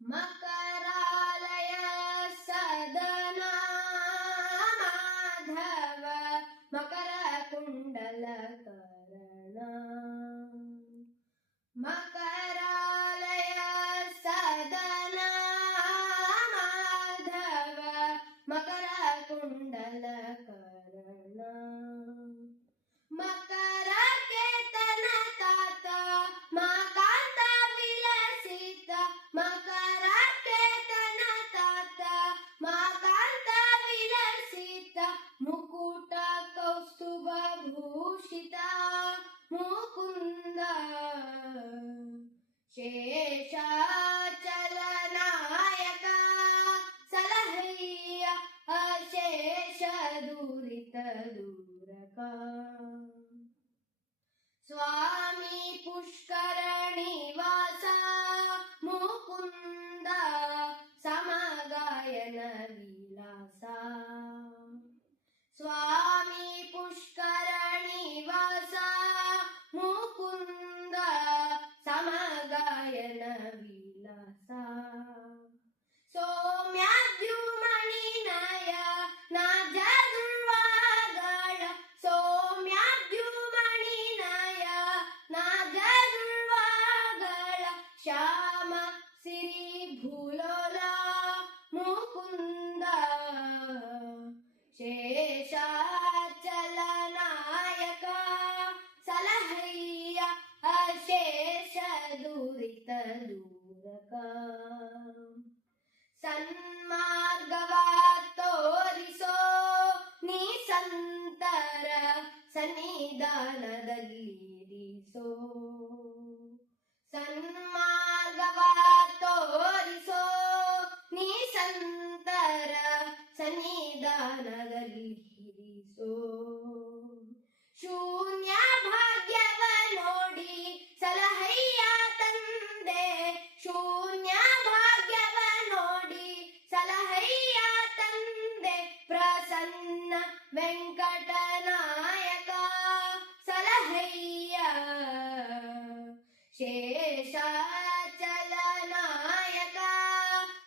मकरालय सदना Madhav मकरकुण्डलकरणा Namaskar. ಸನ್ಮಾರ್ಗವ ತೋರಿಸೋ ನೀ ಸಂತರ ಸನ್ನಿಧಾನದಲ್ಲಿರಿಸೋ ಸನ್ಮಾರ್ಗವ ತೋರಿಸೋ ನೀ ಸಂತರ ಸನ್ನಿಧಾನದಲ್ಲಿರಿಸೋ. కన్న వెంకటనాయక సలహయ్య శేషాచలనాయక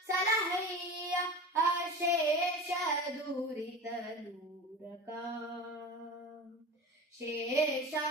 సలహయ్య అశేష దూరిత దూరక శేషా